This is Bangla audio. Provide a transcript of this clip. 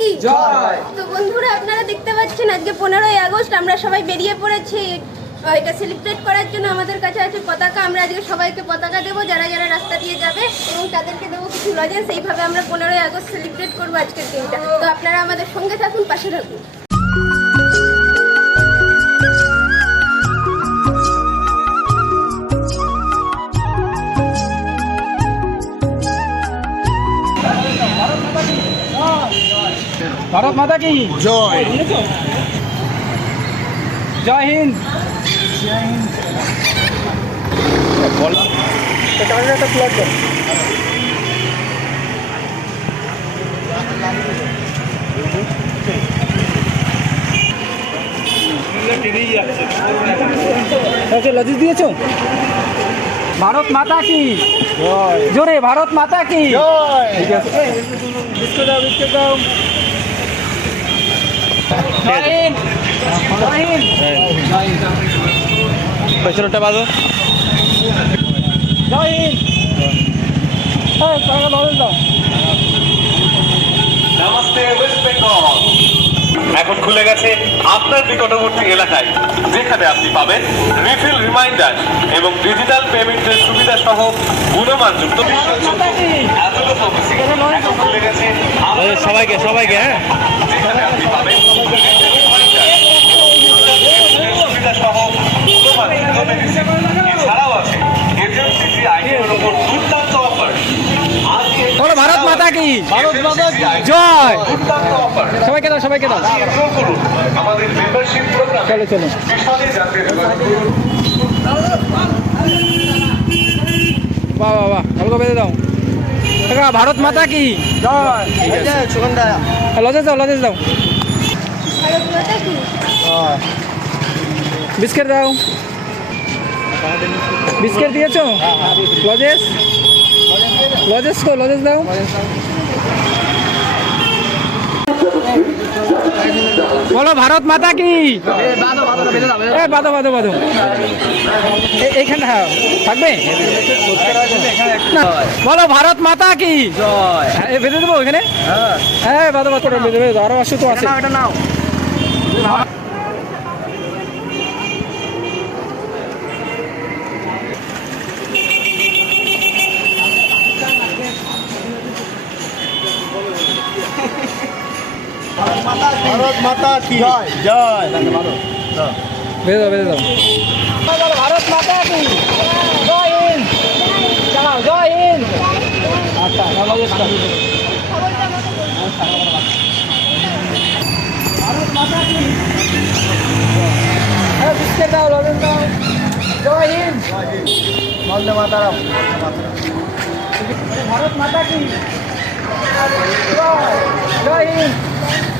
কি জয়। তো বন্ধুরা আপনারা দেখতে পাচ্ছেন আজকে পনেরোই আগস্ট আমরা সবাই বেরিয়ে পড়েছি। এটা সেলিব্রেট করার জন্য আমাদের কাছে আছে পতাকা। আমরা আজকে সবাইকে পতাকা দেবো যারা যারা রাস্তা দিয়ে যাবে এবং তাদেরকে দেবো কিছু লজেন্স এইভাবে আমরা পনেরোই আগস্ট সেলিব্রেট করব আজকের দিনটা। তো আপনারা আমাদের সঙ্গে থাকুন পাশে থাকুন। ভারত মাতা কি জয় জয় হিন্দ ওকে লজিস দিয়েছ ভারত মাতা কি জোরে ভারত মাতা কি ঠিক আছে পেছনটা বাজো জয় হিন্দ হ্যাঁ টাকা নলেজ দাও নমস্তে ওয়েস্ট বেঙ্গল এখন খুলে গেছে আপনার নিকটবর্তী এলাকায় যেখানে আপনি পাবেন রিফিল রিমাইন্ডার এবং ডিজিটাল পেমেন্টের সুবিধা সহ গুণমানযুক্ত সবাইকে সবাইকে হ্যাঁ যেখানে আপনি পাবেন সুবিধা সহ গুণমানযুক্ত। কি ভারত মাতা কি জয়। সবাইকে দাও সবাইকে দাও। এনরোল করুন আমাদের মেম্বারশিপ প্রোগ্রামে চলো চলো। বাহ বাহ বাহ। ভালো বেঁধে দাও। ভারত মাতা কি? দাও লজেস দাও। ভারত বিস্কিট দাও। বিস্কিট দিয়েছ? লজেস লজেস কো লজেস দাও। বলো ভারত মাতা কি? বাদো থাকবে? বলো ভারত মাতা কি? হ্যাঁ, বেঁধে দেবো এখানে হ্যাঁ বাদো দাও। আরও তো আছে। ভারত মাতা কি জয় জয়। বেঁধে দাও বেঁধে দাও ভারত মাতা কি? জয় হিন্দ। চালাও জয় হিন্দ। আচ্ছা ভারত মাতা কি বিস্কিট দাও লজেন দাও। জয় হিন্দ। বন্দে মাতারাম। ভারত মাতা কি? জয় জয় হিন্দ।